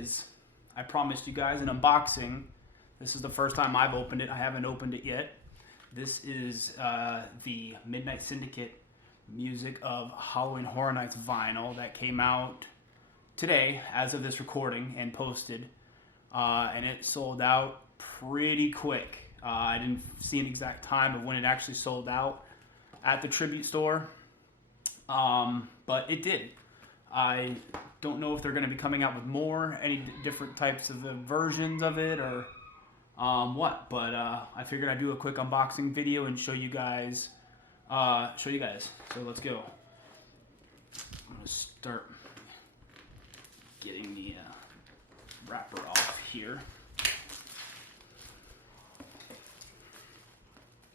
is. I promised you guys an unboxing. This is the first time I've opened it. I haven't opened it yet. This is the Midnight Syndicate Music of Halloween Horror Nights vinyl that came out today as of this recording and posted. And it sold out pretty quick. I didn't see an exact time of when it actually sold out at the Tribute store, but it did. I don't know if they're going to be coming out with any different types of versions of it or what, but I figured I'd do a quick unboxing video and show you guys. So let's go. I'm going to start getting the wrapper off here.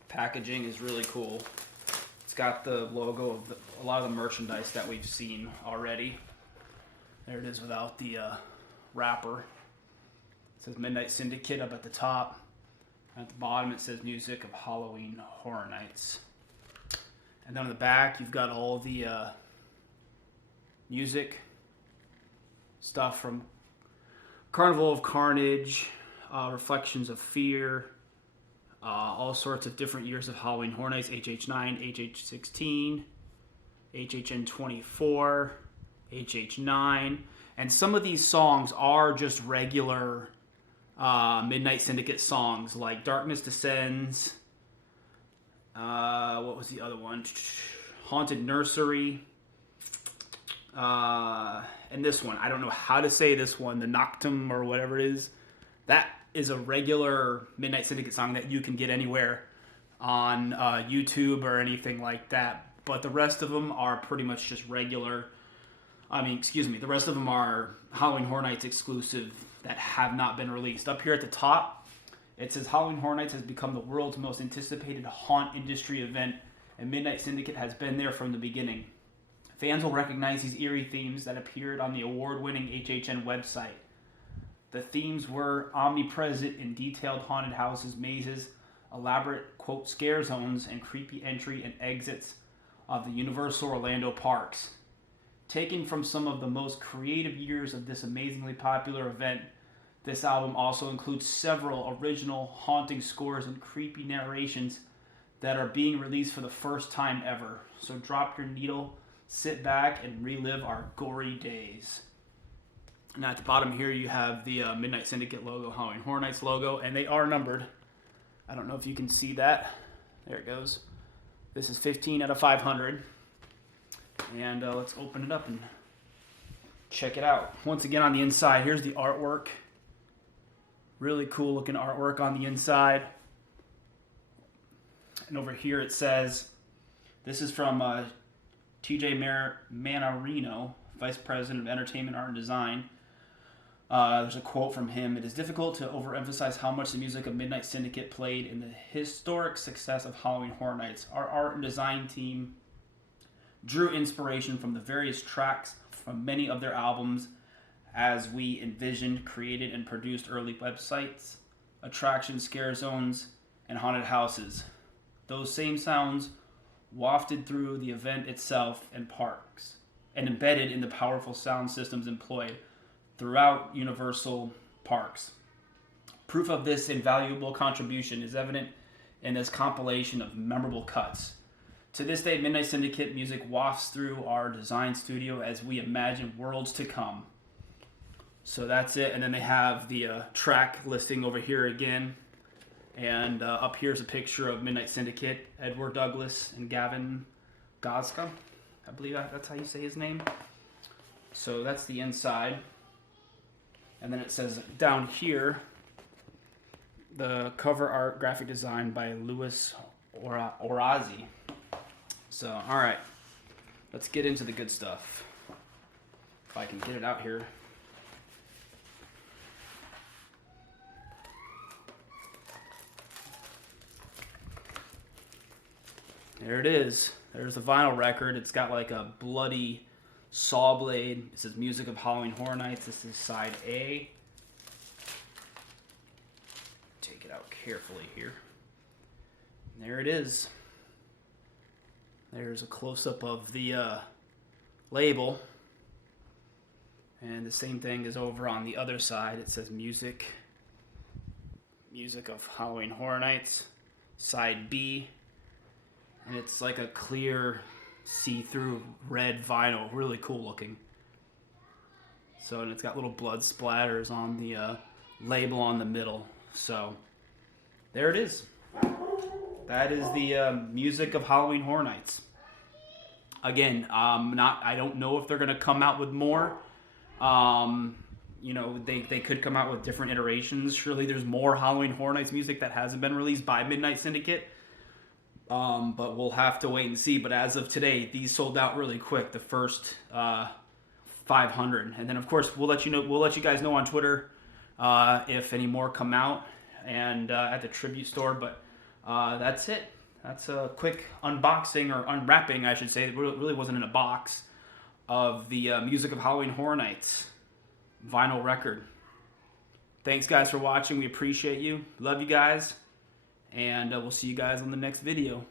Packaging is really cool. It's got the logo of a lot of the merchandise that we've seen already. There it is without the wrapper. It says Midnight Syndicate up at the top. At the bottom it says Music of Halloween Horror Nights. And then on the back you've got all the music stuff from Carnival of Carnage, Reflections of Fear, all sorts of different years of Halloween Horror Nights, HH9, HH16, HHN24, HH9, and some of these songs are just regular Midnight Syndicate songs, like Darkness Descends, what was the other one? Haunted Nursery, and this one, I don't know how to say this one, the Noctum or whatever it is. That is a regular Midnight Syndicate song that you can get anywhere on YouTube or anything like that. But the rest of them are pretty much just regular. The rest of them are Halloween Horror Nights exclusive that have not been released. Up here at the top, it says Halloween Horror Nights has become the world's most anticipated haunt industry event, and Midnight Syndicate has been there from the beginning. Fans will recognize these eerie themes that appeared on the award-winning HHN website. The themes were omnipresent in detailed haunted houses, mazes, elaborate, quote, scare zones, and creepy entry and exits of the Universal Orlando parks. Taken from some of the most creative years of this amazingly popular event, this album also includes several original haunting scores and creepy narrations that are being released for the first time ever. So drop your needle, sit back, and relive our gory days. Now at the bottom here you have the Midnight Syndicate logo, Halloween Horror Nights logo, and they are numbered. I don't know if you can see that. There it goes. This is 15 out of 500. And let's open it up and check it out. Once again on the inside, here's the artwork. Really cool looking artwork on the inside. And over here it says, this is from TJ Manarino, Vice President of Entertainment, Art, and Design. There's a quote from him. It is difficult to overemphasize how much the music of Midnight Syndicate played in the historic success of Halloween Horror Nights. Our art and design team drew inspiration from the various tracks from many of their albums as we envisioned, created, and produced early websites, attractions, scare zones, and haunted houses. Those same sounds wafted through the event itself and parks, and embedded in the powerful sound systems employed throughout Universal parks. Proof of this invaluable contribution is evident in this compilation of memorable cuts. To this day, Midnight Syndicate music wafts through our design studio as we imagine worlds to come. So that's it, and then they have the track listing over here again. And up here's a picture of Midnight Syndicate, Edward Douglas and Gavin Gozka. I believe that's how you say his name. So that's the inside. And then it says down here, the cover art graphic design by Louis Orazi. So, all right, let's get into the good stuff. If I can get it out here. There it is. There's the vinyl record. It's got like a bloody saw blade. It says Music of Halloween Horror Nights. This is side A. Take it out carefully here. And there it is. There's a close-up of the label. And the same thing is over on the other side. It says music of Halloween Horror Nights, side B. And it's like a clear, see-through red vinyl, really cool looking. So, and it's got little blood splatters on the label on the middle. So, there it is. That is the music of Halloween Horror Nights. Again, I don't know if they're going to come out with more. You know, they could come out with different iterations. Surely there's more Halloween Horror Nights music that hasn't been released by Midnight Syndicate. But we'll have to wait and see. But as of today, these sold out really quick. The first 500, and then of course we'll let you guys know on Twitter if any more come out and at the tribute store. But that's it. That's a quick unboxing, or unwrapping, I should say. It really wasn't in a box, of the music of Halloween Horror Nights vinyl record. Thanks guys for watching. We appreciate you. Love you guys. And we'll see you guys on the next video.